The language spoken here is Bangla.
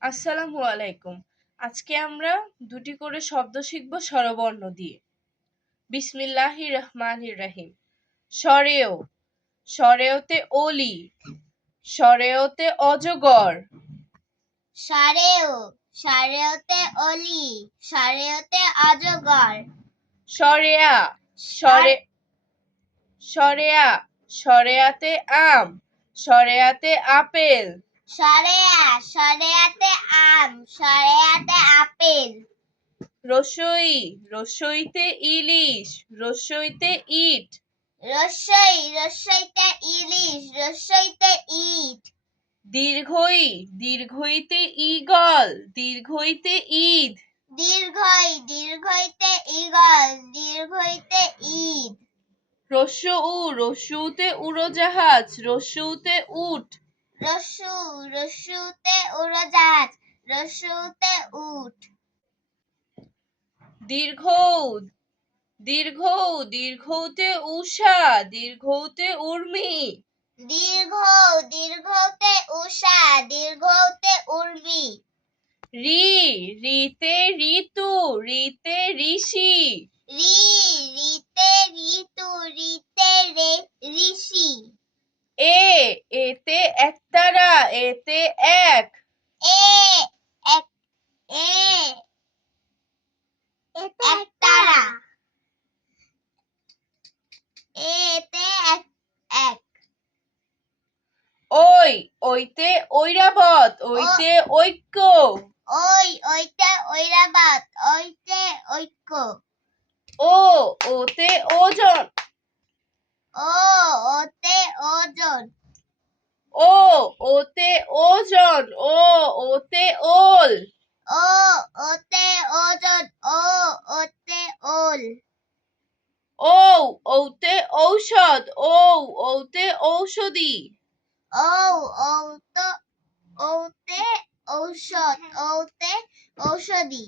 আসসালামু আলাইকুম। আজকে আমরা দুটি করে শব্দ শিখব স্বরবর্ণ দিয়ে। বিসমিল্লাহির রহমানির রহিম। সরেও, সরেওতে অলি, সরেওতে অজগর। সরেও, সরেওতে অলি, সরেওতে অজগর। সরেয়া, সরেয়া, সরেয়াতে আম, সরেয়াতে আপেল। সরেয়া, সরেয়াতে আম, সরেয়াতে আপেল। রসই, রসইতে ইলিশ, রসইতে ইট। রসই, রসইতে ইলিশ, রসইতে ইট। দীর্ঘই, দীর্ঘইতে ঈগল, দীর্ঘইতে ঈদ। দীর্ঘই, দীর্ঘইতে ঈগল, দীর্ঘইতে ঈদ। রস্যউ, রস্যুতে উড়োজাহাজ, রস্যুতে উট। রস্যু, রস্যুতে উড়োজাহাজ, রস্যুতে উট। দীর্ঘৌ, দীর্ঘৌ, দীর্ঘৌতে উষা, দীর্ঘৌতে উর্মি। দীর্ঘ, দীর্ঘতে উষা, দীর্ঘতে উর্মি। রি, রিতে ঋতু, রিতে ঋষি। রি, রিতে ঋতু, রিতে ঋষি। এ, এতে একতারা, এতে এক। এ, এক, এ, একতারা। এতে এক, এক। ওই, ওইতে ঐরাবত, ওইতে ঐক্য। ওই, ওইতে ঐরাবত, ওইতে ঐক্য। ও, ওতে ওজন। ও, ওতে ওজন। ও, ওতে ওজন, ও, ওতে ওল। ও, ওতে ওজন, ও, ওতে ওল। ঔ, ঔতে ঔষধ, ঔ, ঔতে ঔষধি। ওতে ঔষধ, ওতে ঔষধি।